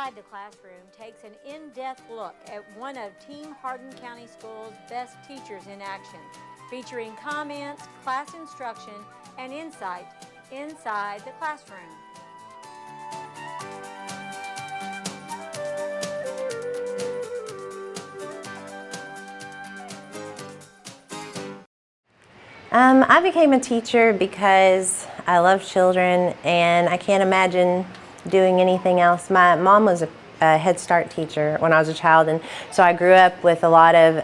Inside the Classroom takes an in-depth look at one of Team Hardin County Schools' best teachers in action, featuring comments, class instruction, and insight inside the classroom. I became a teacher because I love children and I can't imagine doing anything else. My mom was a Head Start teacher when I was a child, and so I grew up with a lot of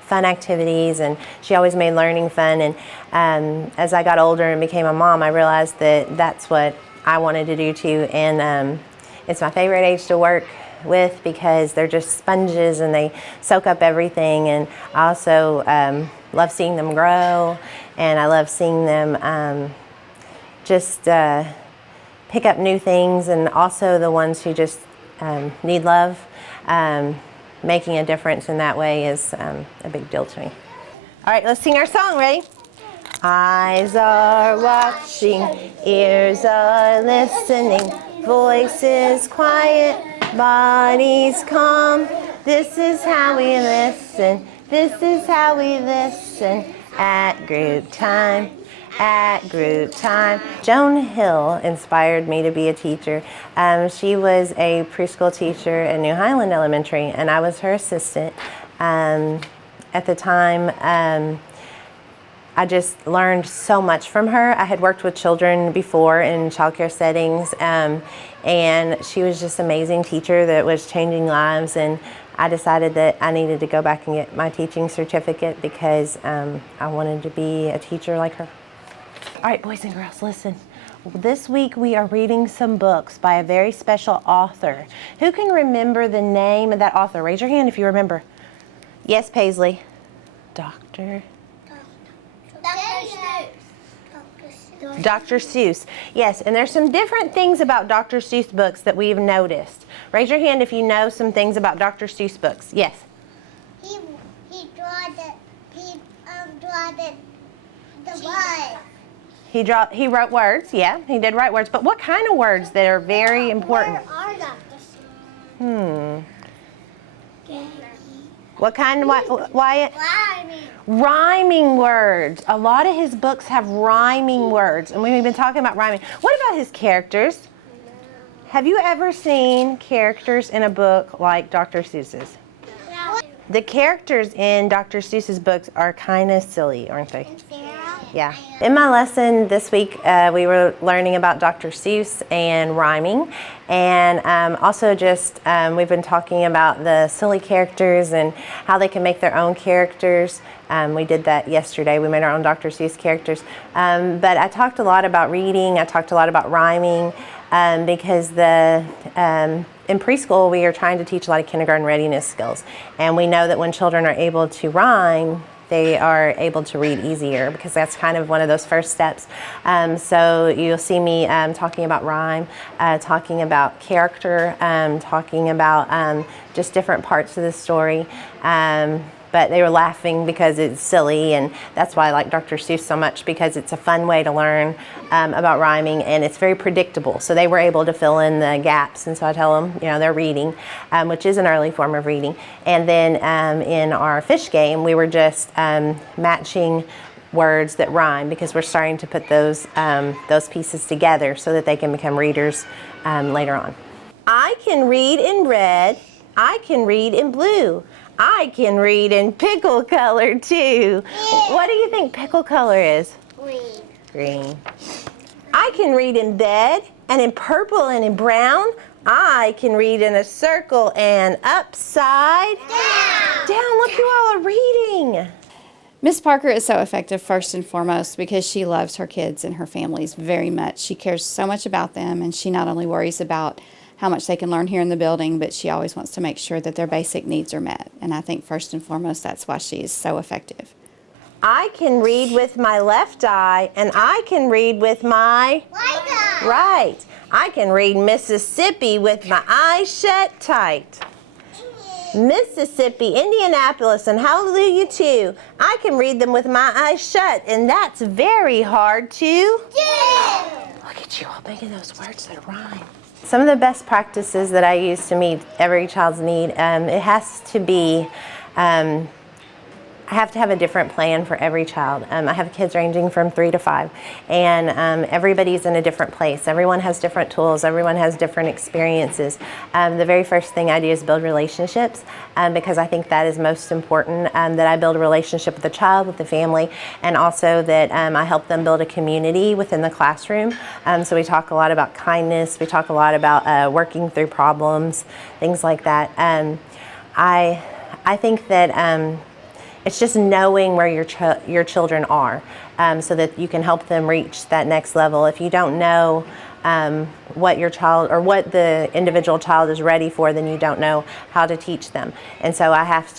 fun activities, and she always made learning fun. And as I got older and became a mom, I realized that that's what I wanted to do too. And it's my favorite age to work with because they're just sponges and they soak up everything. And I also love seeing them grow, and I love seeing them just pick up new things, and also the ones who just need love. Making a difference in that way is a big deal to me. All right, let's sing our song. Ready? Eyes are watching, ears are listening, voices quiet, bodies calm. This is how we listen. This is how we listen at group time. At group time. Joan Hill inspired me to be a teacher. She was a preschool teacher at New Highland Elementary, and I was her assistant. At the time, I just learned so much from her. I had worked with children before in childcare settings, and she was just an amazing teacher that was changing lives. And I decided that I needed to go back and get my teaching certificate because I wanted to be a teacher like her. All right, boys and girls, listen. This week we are reading some books by a very special author. Who can remember the name of that author? Raise your hand if you remember. Yes, Paisley. Dr. Seuss. Yes, and there's some different things about Dr. Seuss books that we've noticed. Raise your hand if you know some things about Dr. Seuss books. Yes. He the words. He wrote words, yeah, he did write words, but what kind of words that are very important? Where are Dr. Seuss? What kind, Wyatt? Rhyming words. A lot of his books have rhyming words, and we've been talking about rhyming. What about his characters? Have you ever seen characters in a book like Dr. Seuss's? No. The characters in Dr. Seuss's books are kind of silly, aren't they? Yeah. In my lesson this week, we were learning about Dr. Seuss and rhyming, and also just we've been talking about the silly characters and how they can make their own characters. We did that yesterday. We made our own Dr. Seuss characters. But I talked a lot about reading. I talked a lot about rhyming because in preschool we are trying to teach a lot of kindergarten readiness skills, and we know that when children are able to rhyme, they are able to read easier because that's kind of one of those first steps. So you'll see me talking about rhyme, talking about character, talking about just different parts of the story. But they were laughing because it's silly, and that's why I like Dr. Seuss so much, because it's a fun way to learn about rhyming, and it's very predictable. So they were able to fill in the gaps, and so I tell them, they're reading, which is an early form of reading. And then in our fish game, we were just matching words that rhyme, because we're starting to put those pieces together so that they can become readers later on. I can read in red. I can read in blue. I can read in pickle color too. Yeah. What do you think pickle color is? Green. Green. I can read in bed and in purple and in brown. I can read in a circle and upside down. Look, you all are reading. Miss Parker is so effective first and foremost because she loves her kids and her families very much. She cares so much about them, and she not only worries about how much they can learn here in the building, but she always wants to make sure that their basic needs are met. And I think first and foremost, that's why she is so effective. I can read with my left eye, and I can read with my right eye. Right. I can read Mississippi with my eyes shut tight. Mississippi, Indianapolis, and Hallelujah too. I can read them with my eyes shut, and that's very hard to do. Look at you all making those words that rhyme. Some of the best practices that I use to meet every child's need, it has to be, I have to have a different plan for every child. I have kids ranging from 3 to 5, and everybody's in a different place. Everyone has different tools. Everyone has different experiences. The very first thing I do is build relationships, because I think that is most important, that I build a relationship with the child, with the family, and also that I help them build a community within the classroom. So we talk a lot about kindness. We talk a lot about working through problems, things like that. I think that it's just knowing where your children are, so that you can help them reach that next level. If you don't know what your child or what the individual child is ready for, then you don't know how to teach them. And so I have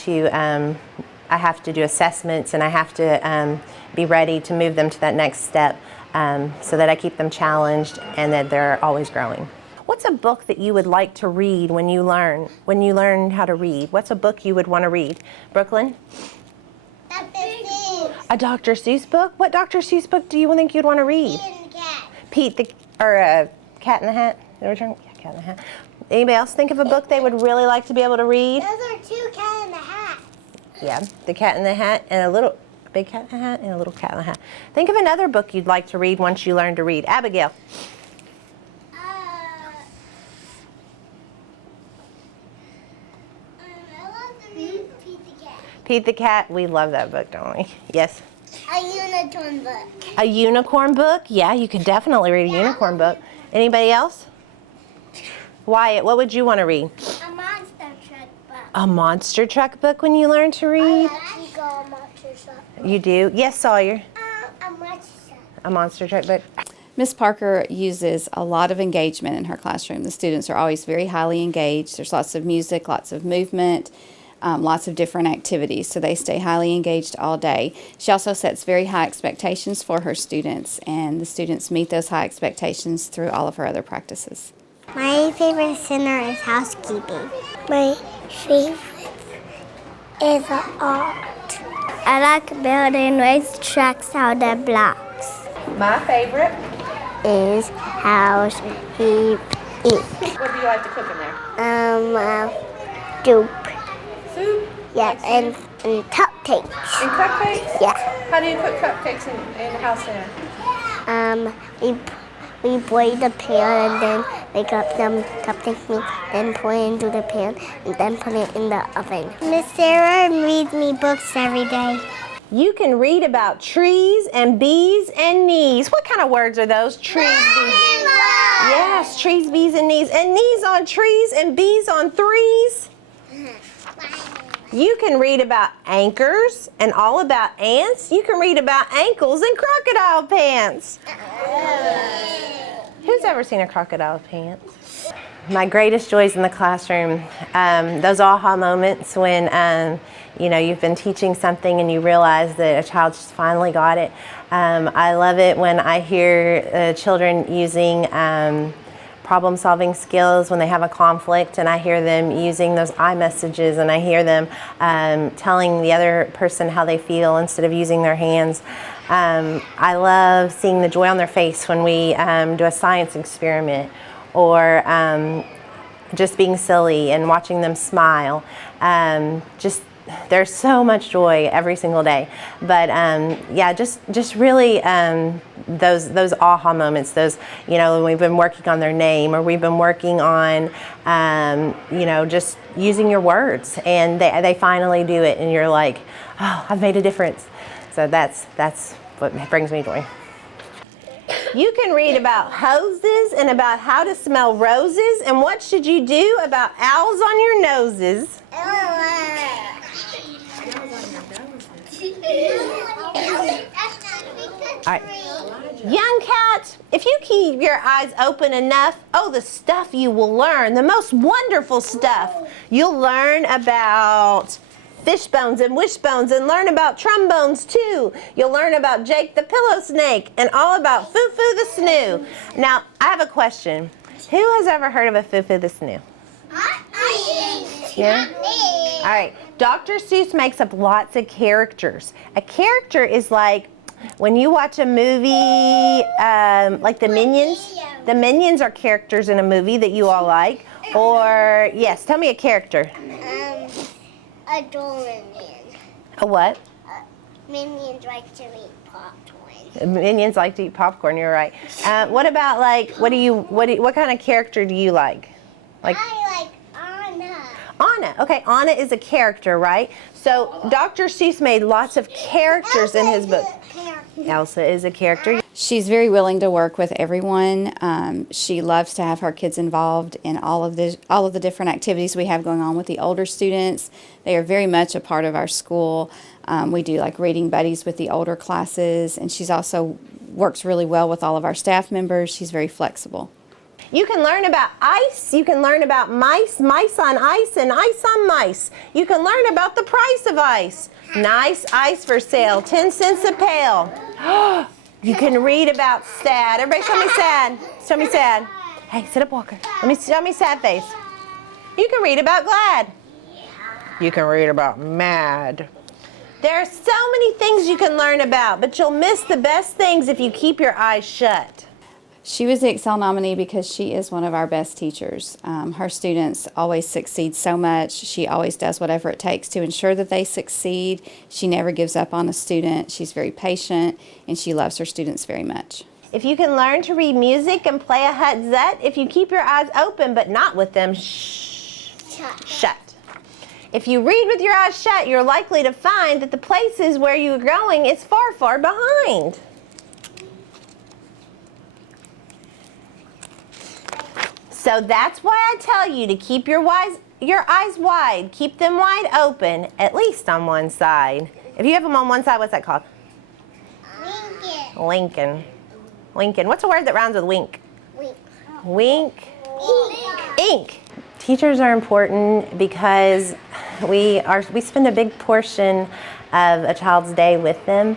to do assessments, and I have to be ready to move them to that next step, so that I keep them challenged and that they're always growing. What's a book that you would like to read when you learn how to read? What's a book you would want to read? Brooklyn? Dr. Seuss. A Dr. Seuss book? What Dr. Seuss book do you think you'd want to read? Pete and the Cat. Cat in the Hat? Yeah, Cat in the Hat. Anybody else think of a book they would really like to be able to read? Those are 2 Cat in the Hats. Yeah, the Cat in the Hat and a big cat in the hat and a little cat in the hat. Think of another book you'd like to read once you learn to read. Abigail. I love to read Pete the Cat. Pete the Cat. We love that book, don't we? Yes. A unicorn book. A unicorn book? Yeah, you could definitely read a unicorn book. Anybody else? Wyatt, what would you want to read? A monster truck book. A monster truck book when you learn to read? I actually go a monster truck. You do? Yes, Sawyer. A monster truck. A monster truck book. Miss Parker uses a lot of engagement in her classroom. The students are always very highly engaged. There's lots of music, lots of movement, lots of different activities, so they stay highly engaged all day. She also sets very high expectations for her students, and the students meet those high expectations through all of her other practices. My favorite center is housekeeping. My favorite is art. I like building racetracks out of blocks. My favorite. Is housekeeping. What do you like to cook in there? Soup. Soup? Yeah, and cupcakes. And cupcakes? Yeah. How do you cook cupcakes in the house center? We boil the pan and then make up some cupcake mix, then pour it into the pan, and then put it in the oven. Miss Sarah reads me books every day. You can read about trees and bees and knees. What kind of words are those? Trees, bees. Yes, trees, bees, and knees. And knees on trees and bees on threes. You can read about anchors and all about ants. You can read about ankles and crocodile pants. Who's ever seen a crocodile pants? My greatest joys in the classroom, those aha moments when you've been teaching something and you realize that a child just finally got it. I love it when I hear children using problem-solving skills when they have a conflict, and I hear them using those I messages, and I hear them telling the other person how they feel instead of using their hands. I love seeing the joy on their face when we do a science experiment, or just being silly and watching them smile. There's so much joy every single day, but just really those aha moments. Those when we've been working on their name, or we've been working on just using your words, and they finally do it, and you're like, oh, I've made a difference. So that's what brings me joy. You can read about hoses and about how to smell roses, and what should you do about owls on your noses. All right. Young cats, if you keep your eyes open enough, the stuff you will learn, the most wonderful stuff. You'll learn about fish bones and wishbones, and learn about trombones too. You'll learn about Jake the pillow snake and all about Foo-Foo the snoo. Now, I have a question. Who has ever heard of a Foo-Foo the snoo? Yeah? All right. Dr. Seuss makes up lots of characters. A character is like when you watch a movie like the Minions. The Minions are characters in a movie that you all like. Or, yes, tell me a character. A Doraemon. A what? Minions like to eat popcorn. Minions like to eat popcorn, you're right. What about, like, what kind of character do you like? I like Anna. Anna. Okay, Anna is a character, right? So Dr. Seuss made lots of characters in his book. Elsa is a character. She's very willing to work with everyone. She loves to have her kids involved in all of the different activities we have going on with the older students. They are very much a part of our school. We do like reading buddies with the older classes, and she's also works really well with all of our staff members. She's very flexible. You can learn about ice. You can learn about mice on ice, and ice on mice. You can learn about the price of ice. Nice ice for sale, 10 cents a pail. You can read about sad. Everybody show me sad. Show me sad. Hey, sit up, Walker. Show me sad face. You can read about glad. You can read about mad. There are so many things you can learn about, but you'll miss the best things if you keep your eyes shut. She was the Excel nominee because she is one of our best teachers. Her students always succeed so much. She always does whatever it takes to ensure that they succeed. She never gives up on a student. She's very patient, and she loves her students very much. If you can learn to read music and play a hutzet, if you keep your eyes open but not with them shut. If you read with your eyes shut, you're likely to find that the places where you're going is far, far behind. So that's why I tell you to keep your eyes wide. Keep them wide open, at least on one side. If you have them on one side, what's that called? Lincoln. Lincoln. What's a word that rhymes with wink? Wink. Ink. Teachers are important because we spend a big portion of a child's day with them.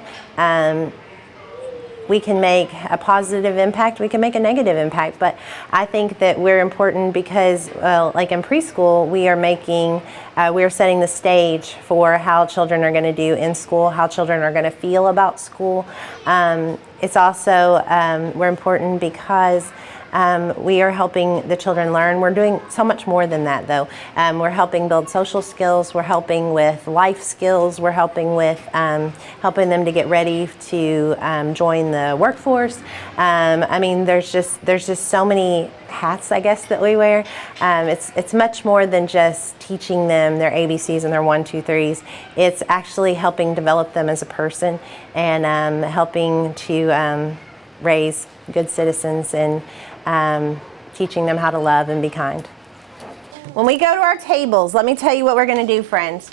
We can make a positive impact, we can make a negative impact, but I think that we're important because, like in preschool, we are setting the stage for how children are going to do in school, how children are going to feel about school. It's also, we're important because we are helping the children learn. We're doing so much more than that, though. We're helping build social skills. We're helping with life skills. We're helping with helping them to get ready to join the workforce. I mean, there's just so many hats, I guess, that we wear. It's much more than just teaching them their ABCs and their 1, 2, 3s. It's actually helping develop them as a person and helping to raise good citizens and teaching them how to love and be kind. When we go to our tables, let me tell you what we're going to do, friends.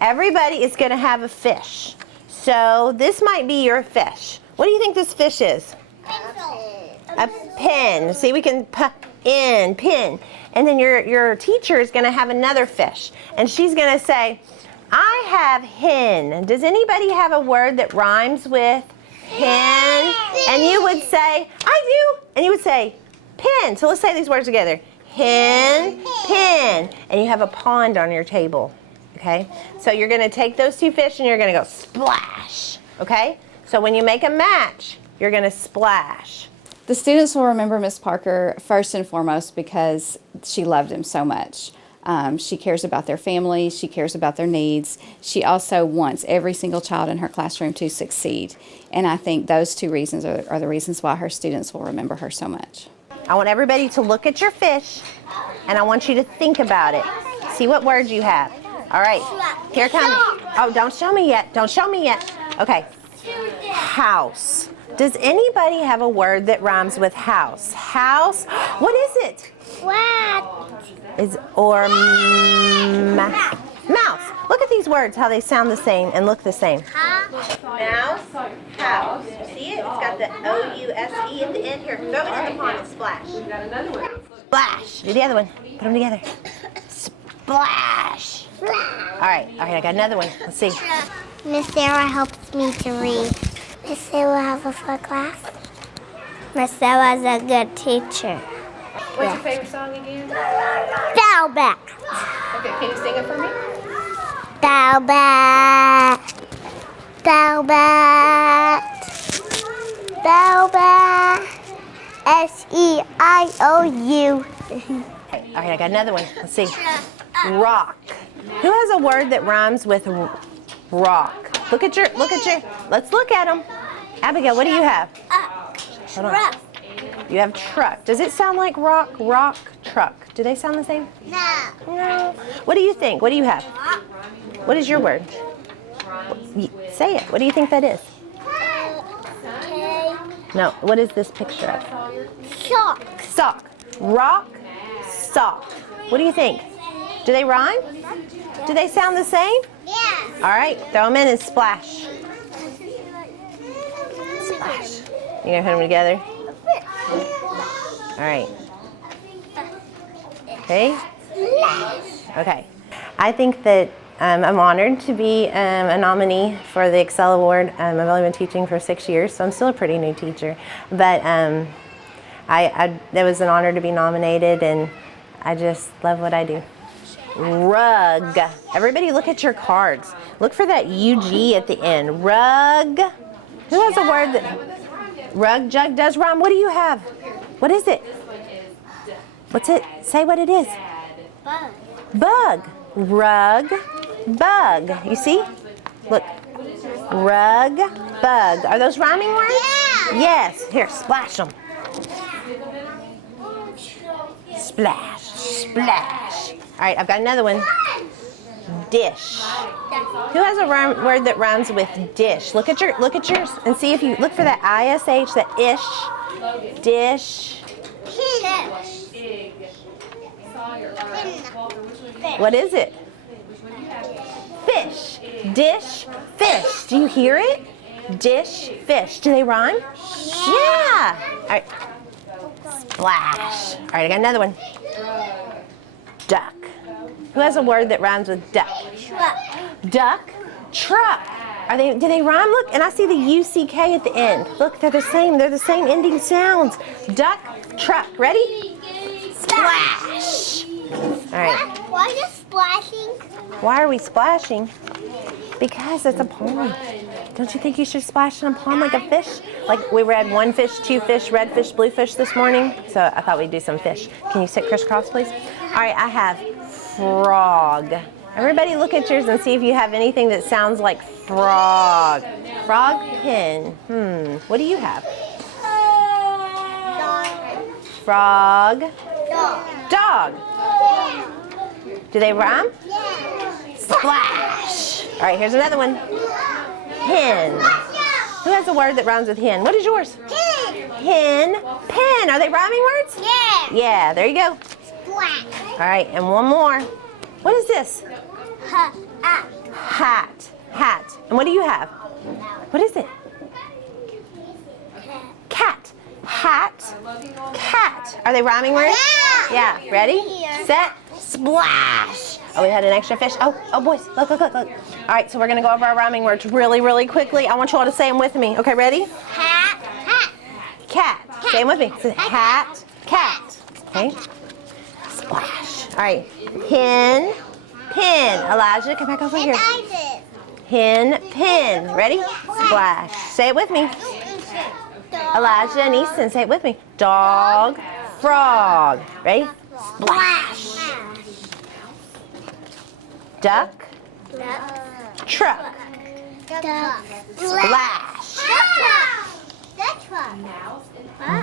Everybody is going to have a fish. So this might be your fish. What do you think this fish is? A pin. See, we can pin. And then your teacher is going to have another fish. And she's going to say, I have hen. Does anybody have a word that rhymes with hen? And you would say, I do. And you would say, pin. So let's say these words together. Hen, pin. And you have a pond on your table. Okay? So you're going to take those two fish and you're going to go splash. Okay? So when you make a match, you're going to splash. The students will remember Miss Parker first and foremost because she loved them so much. She cares about their families. She cares about their needs. She also wants every single child in her classroom to succeed. And I think those two reasons are the reasons why her students will remember her so much. I want everybody to look at your fish, and I want you to think about it. See what words you have. All right, here it comes. Oh, don't show me yet. Don't show me yet. Okay. House. Does anybody have a word that rhymes with house? House. What is it? What? Mouse. Look at these words, how they sound the same and look the same. Mouse, house. See it? It's got the O-U-S-E at the end. Here, throw it in the pond and splash. We got another one. Splash. Do the other one. Put them together. Splash. All right, I got another one. Let's see. Miss Sarah helps me to read. Miss Sarah have a fun class. Miss Sarah's a good teacher. What's your favorite song again? Bow back. Okay, can you sing it for me? Bow back. Bow back. Bow back. S-E-I-O-U. All right, I got another one. Let's see. Rock. Who has a word that rhymes with rock? Let's look at them. Abigail, what do you have? Hold on. You have truck. Does it sound like rock, truck? Do they sound the same? No. What do you think? What do you have? What is your word? Say it. What do you think that is? No. What is this picture of? Sock. Rock, sock. What do you think? Do they rhyme? Do they sound the same? Yeah. All right. Throw them in and splash. Splash. You gonna put them together? All right. Okay? Okay. I think that I'm honored to be a nominee for the Excel Award. I've only been teaching for 6 years, so I'm still a pretty new teacher. But it was an honor to be nominated, and I just love what I do. Rug. Everybody look at your cards. Look for that UG at the end. Rug. Who has a word that... Rug, jug, does rhyme. What do you have? What is it? What's it? Say what it is. Bug. Bug. Rug, bug. You see? Look. Rug, bug. Are those rhyming words? Yeah. Yes. Here, splash them. Splash, splash. All right, I've got another one. Dish. Who has a word that rhymes with dish? Look at yours and see if you look for that ISH, that ish. Dish. What is it? Fish. Dish, fish. Do you hear it? Dish, fish. Do they rhyme? Yeah. All right. Splash. All right, I got another one. Duck. Who has a word that rhymes with duck? Duck, truck. Do they rhyme? Look, and I see the UCK at the end. Look, they're the same ending sounds. Duck, truck. Ready? Splash. All right. Why is splashing? Why are we splashing? Because it's a pond. Don't you think you should splash in a pond like a fish? Like we read 1 fish, 2 fish, red fish, blue fish this morning. So I thought we'd do some fish. Can you sit crisscross, please? All right, I have frog. Everybody look at yours and see if you have anything that sounds like frog. Frog pen. What do you have? Frog. Dog. Do they rhyme? Splash. All right, here's another one. Hen. Who has a word that rhymes with hen? What is yours? Hen. Pen. Are they rhyming words? Yeah. Yeah, there you go. Splash. All right, and one more. What is this? Hat. Hat. And what do you have? What is it? Cat. Hat. Cat. Are they rhyming words? Yeah. Yeah. Ready? Set. Splash. Oh, we had an extra fish. Oh, boys, look. All right, so we're gonna go over our rhyming words really, really quickly. I want you all to say them with me. Okay, ready? Hat. Cat. Say them with me. Hat. Cat. Okay. Splash. All right. Hen. Pin. Elijah, come back over here. Hen. Pin. Ready? Splash. Say it with me. Elijah and Easton, say it with me. Dog. Frog. Ready? Splash. Duck. Truck. Splash.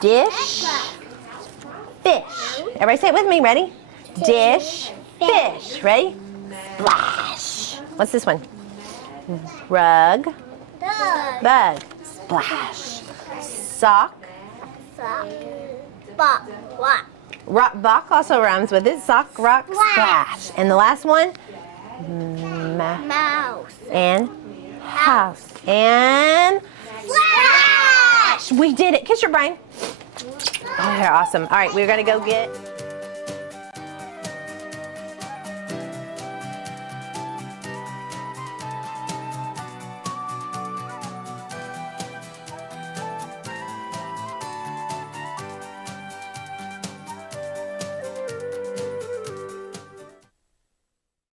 Dish. Fish. Everybody say it with me. Ready? Dish. Fish. Ready? Splash. What's this one? Rug. Bug. Splash. Sock. Bach also rhymes with it. Sock, rock, splash. And the last one? Mouse. And house. And splash! We did it. Kiss your brain. Oh, you're awesome. All right, we're going to go get...